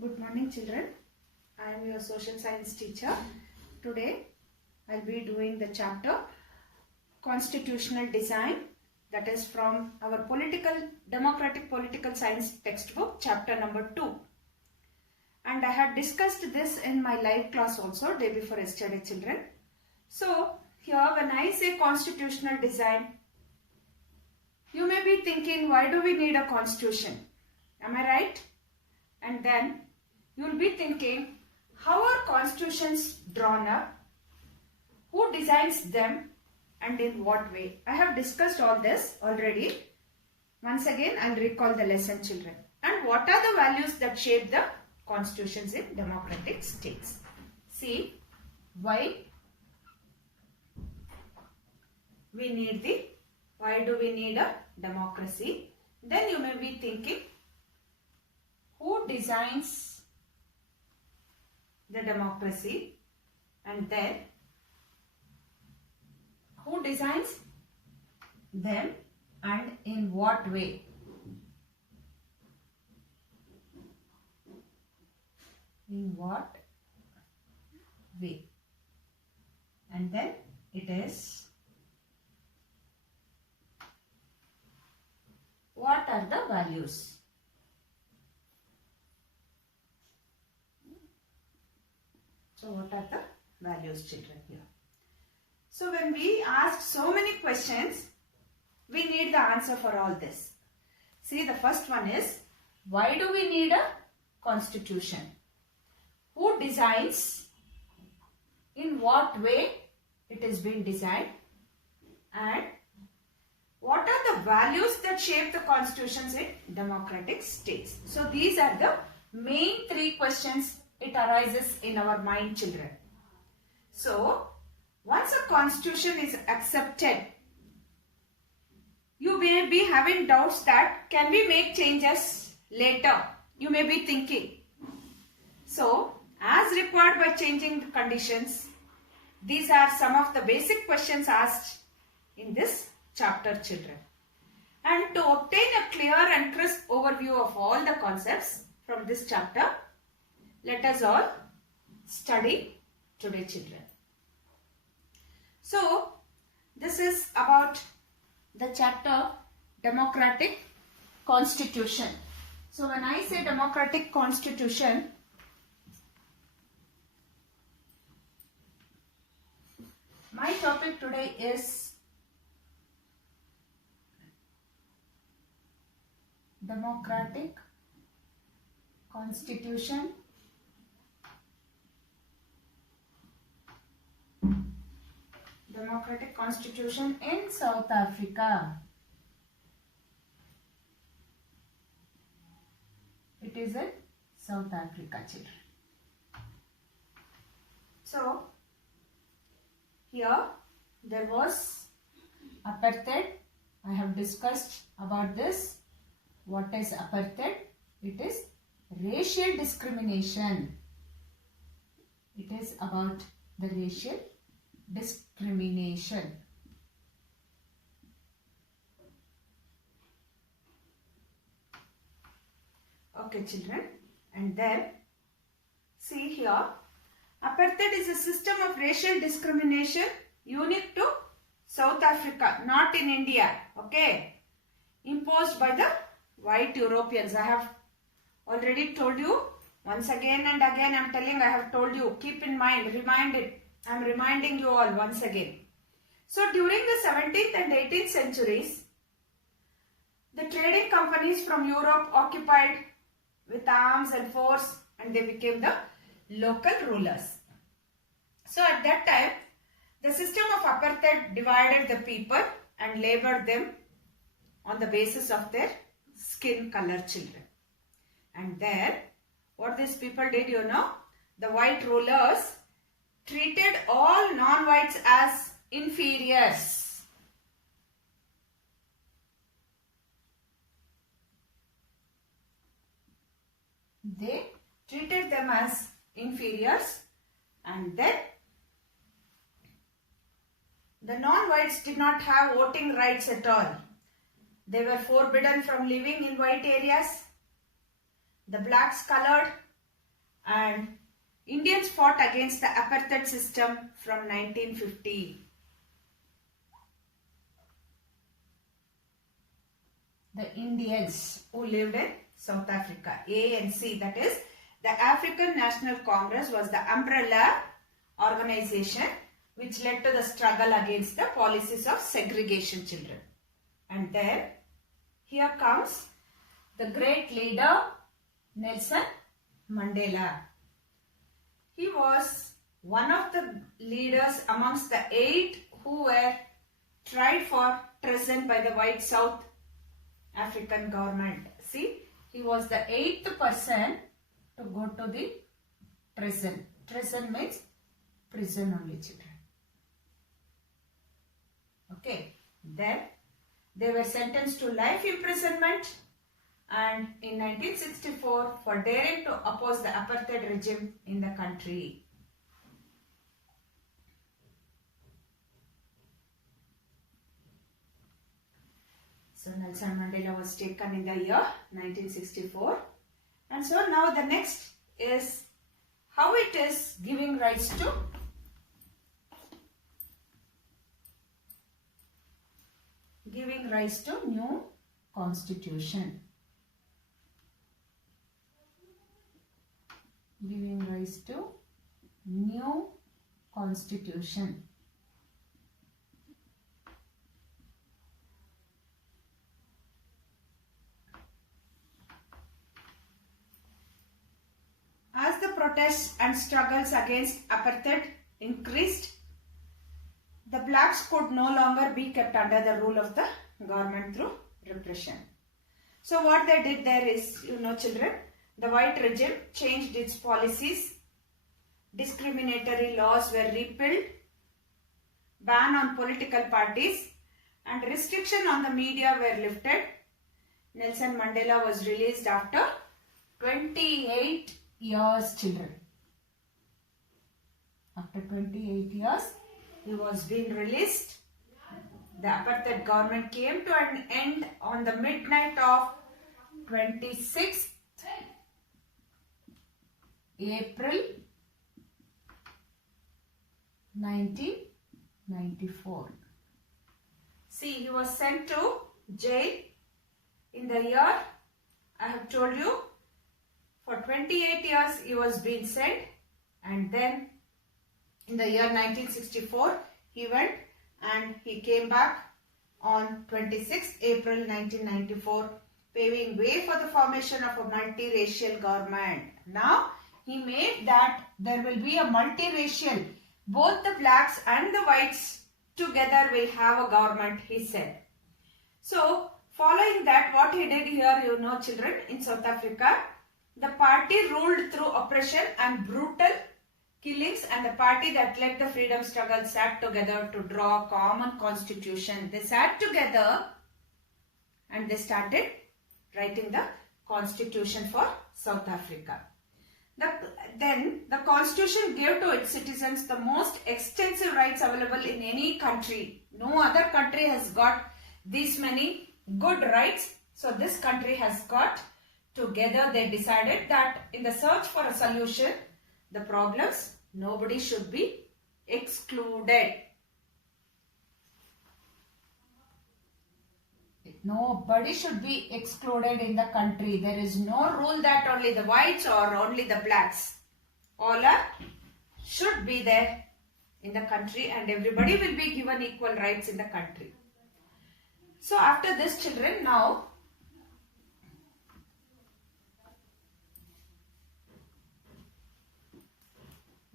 Good morning children. I am your social science teacher. Today I will be doing the chapter Constitutional Design, that is from our Democratic Political Science textbook, chapter number 2. And I had discussed this in my live class also day before yesterday children. So here when I say constitutional design, you may be thinking, why do we need a constitution? Am I right? And then you will be thinking, how are constitutions drawn up? Who designs them and in what way? I have discussed all this already. Once again, I will recall the lesson children. And what are the values that shape the constitutions in democratic states? See, why do we need a democracy? Then you may be thinking, who designs the democracy, and then who designs them and in what way? In what way? And then it is, what are the values? So what are the values children here? So when we ask so many questions, we need the answer for all this. See, the first one is, why do we need a constitution? Who designs? In what way it is being designed? And what are the values that shape the constitutions in democratic states? So these are the main three questions it arises in our mind children. So once a constitution is accepted, you may be having doubts that can we make changes later? You may be thinking. So as required by changing the conditions, these are some of the basic questions asked in this chapter children. And to obtain a clear and crisp overview of all the concepts from this chapter, let us all study today children. So this is about the chapter Democratic Constitution. So when I say Democratic Constitution, my topic today is Democratic Constitution in South Africa. It is in South Africa children. So here there was apartheid. I have discussed about this. What is apartheid? It is racial discrimination. It is about the racial discrimination. Okay children, and then see here, apartheid is a system of racial discrimination unique to South Africa, not in India, okay, imposed by the white Europeans. I have already told you, once again and again I am telling, I have told you, keep in mind, remind it. I am reminding you all once again. So during the 17th and 18th centuries, the trading companies from Europe occupied with arms and force, and they became the local rulers. So at that time, the system of apartheid divided the people and labored them on the basis of their skin color children. And then what these people did, you know, the white rulers treated all non-whites as inferiors. They treated them as inferiors, and then the non-whites did not have voting rights at all. They were forbidden from living in white areas. The blacks colored and Indians fought against the apartheid system from 1950. The Indians who lived in South Africa, ANC, that is the African National Congress, was the umbrella organization which led to the struggle against the policies of segregation children. And then here comes the great leader Nelson Mandela. He was one of the leaders amongst the 8 who were tried for treason by the white South African government. See, he was the 8th person to go to the prison. Treason means prison only, children. Okay, then they were sentenced to life imprisonment, and in 1964 for daring to oppose the apartheid regime in the country. So Nelson Mandela was taken in the year 1964. And so now the next is how it is giving rise to new constitution. Giving rise to new constitution. As the protests and struggles against apartheid increased, the blacks could no longer be kept under the rule of the government through repression. So what they did there is, children, the white regime changed its policies, discriminatory laws were repealed, ban on political parties, and restriction on the media were lifted. Nelson Mandela was released after 28 years, children. After 28 years, he was being released. The apartheid government came to an end on the midnight of 26th April 1994. See, he was sent to jail in the year, I have told you, for 28 years he was being sent, and then in the year 1964 he went and he came back on 26th April 1994, paving way for the formation of a multiracial government. Now he made that there will be a multiracial, both the blacks and the whites together will have a government, he said. So following that, what he did here, children, in South Africa, the party ruled through oppression and brutal killings, and the party that led the freedom struggle sat together to draw a common constitution. They sat together and they started writing the constitution for South Africa. Then the constitution gave to its citizens the most extensive rights available in any country. No other country has got these many good rights. So this country has got. Together they decided that in the search for a solution, the problems, nobody should be excluded. Nobody should be excluded in the country. There is no rule that only the whites or only the blacks. All should be there in the country, and everybody will be given equal rights in the country. So after this, children, now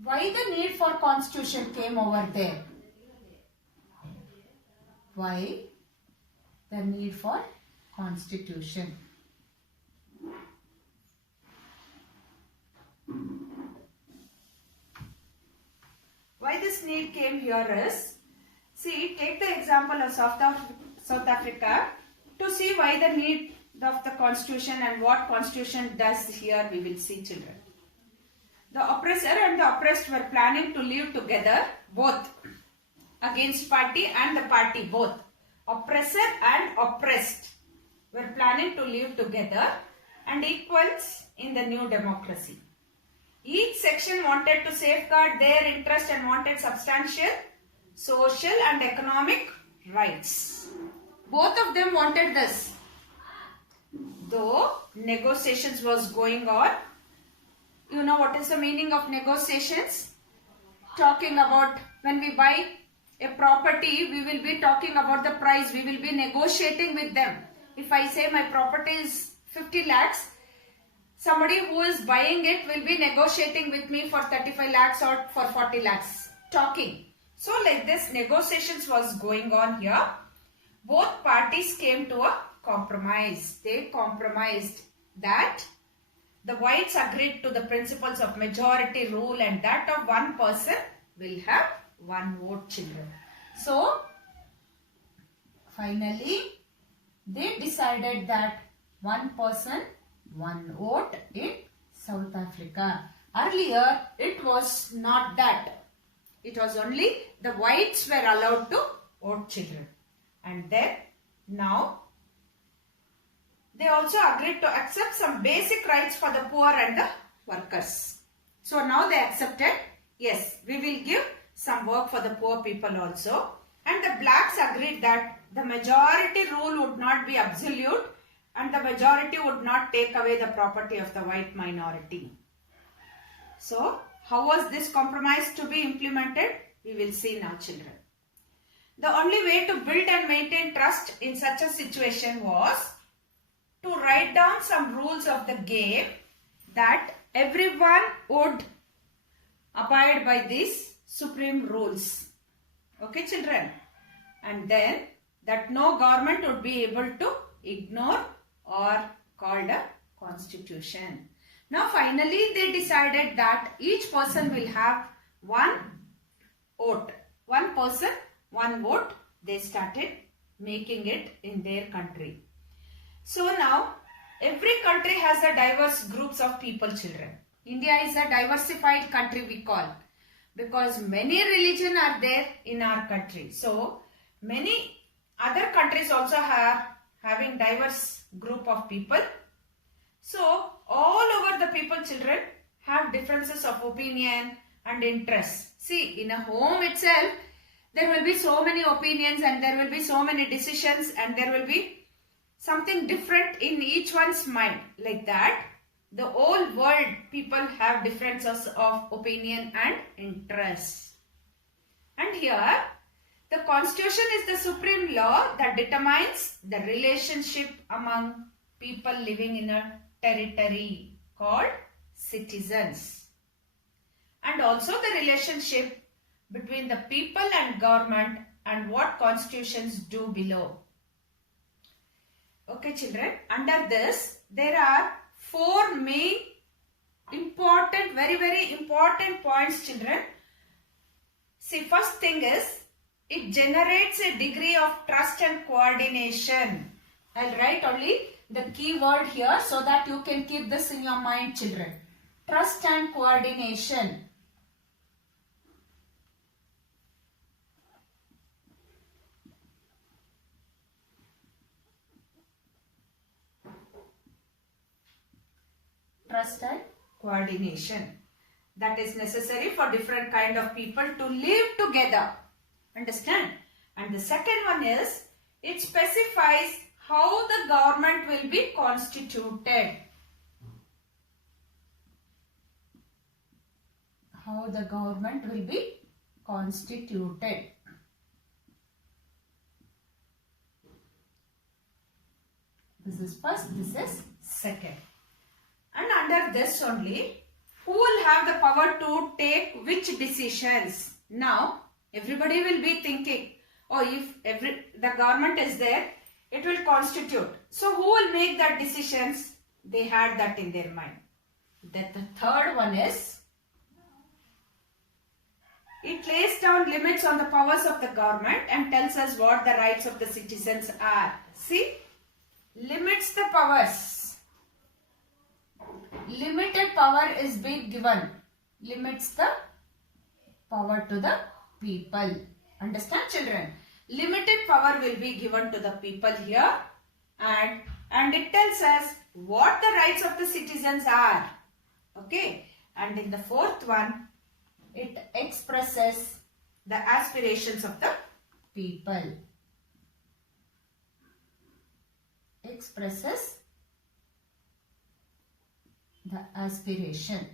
why the need for constitution came over there? Why the need for constitution? Why this need came here is, see, take the example of South Africa to see why the need of the constitution and what constitution does here. We will see, children. The oppressor and the oppressed were planning to live together, both against party and the party, both. Oppressor and oppressed were planning to live together and equals in the new democracy. Each section wanted to safeguard their interest and wanted substantial social and economic rights. Both of them wanted this. Though negotiations was going on, you know what is the meaning of negotiations? Talking about when we buy a property, we will be talking about the price. We will be negotiating with them. If I say my property is 50 lakhs, somebody who is buying it will be negotiating with me for 35 lakhs or for 40 lakhs. Talking. So like this, negotiations was going on here. Both parties came to a compromise. They compromised that the whites agreed to the principles of majority rule and that of one person will have one vote, children. So, finally, they decided that one person, one vote in South Africa. Earlier, it was not that. It was only the whites were allowed to vote, children. And then, now, they also agreed to accept some basic rights for the poor and the workers. So now they accepted, yes, we will give some work for the poor people also. And the blacks agreed that the majority rule would not be absolute and the majority would not take away the property of the white minority. So how was this compromise to be implemented? We will see now, children. The only way to build and maintain trust in such a situation was to write down some rules of the game that everyone would abide by these supreme rules. Okay, children? And then that no government would be able to ignore or called a constitution. Now finally they decided that each person will have one vote. One person, one vote. They started making it in their country. So now, every country has a diverse groups of people, children. India is a diversified country we call because many religions are there in our country. So, many other countries also are having diverse group of people. So, all over the people, children, have differences of opinion and interests. See, in a home itself, there will be so many opinions and there will be so many decisions and there will be something different in each one's mind. Like that, the whole world people have differences of opinion and interests. And here, the constitution is the supreme law that determines the relationship among people living in a territory called citizens. And also the relationship between the people and government and what constitutions do below. Okay, children, under this, there are four main important, very important points, children. See, first thing is, it generates a degree of trust and coordination. I'll write only the key word here so that you can keep this in your mind, children. Trust and coordination. Trust and coordination that is necessary for different kind of people to live together. Understand? And the second one is, it specifies how the government will be constituted. How the government will be constituted. This is first, this is second. And under this only, who will have the power to take which decisions? Now, everybody will be thinking, oh, if the government is there, it will constitute. So, who will make that decisions? They had that in their mind. Then the third one is, it lays down limits on the powers of the government and tells us what the rights of the citizens are. See, limits the powers. Limited power is being given. Limits the power to the people. Understand, children? Limited power will be given to the people here, and it tells us what the rights of the citizens are. Okay. And in the fourth one, it expresses the aspirations of the people. Expresses the aspiration.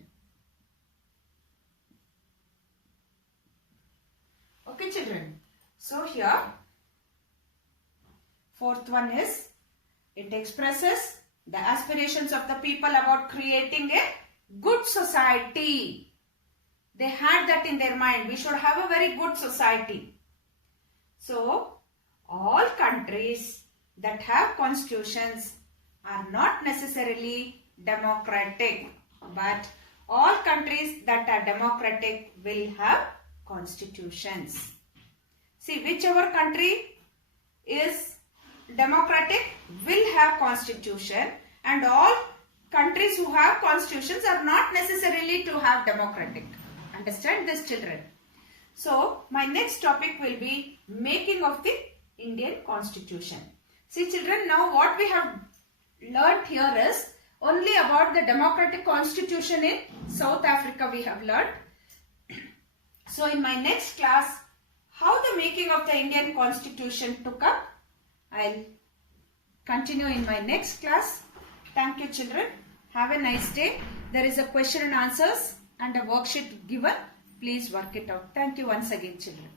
Okay, children. So here, fourth one is, it expresses the aspirations of the people about creating a good society. They had that in their mind. We should have a very good society. So, all countries that have constitutions are not necessarily democratic, but all countries that are democratic will have constitutions. See, whichever country is democratic will have constitution, and all countries who have constitutions are not necessarily to have democratic. Understand this, children? So, my next topic will be making of the Indian Constitution. See, children, now what we have learnt here is only about the democratic constitution in South Africa we have learnt. So, in my next class, how the making of the Indian Constitution took up, I'll continue in my next class. Thank you, children. Have a nice day. There is a question and answers and a worksheet given. Please work it out. Thank you once again, children.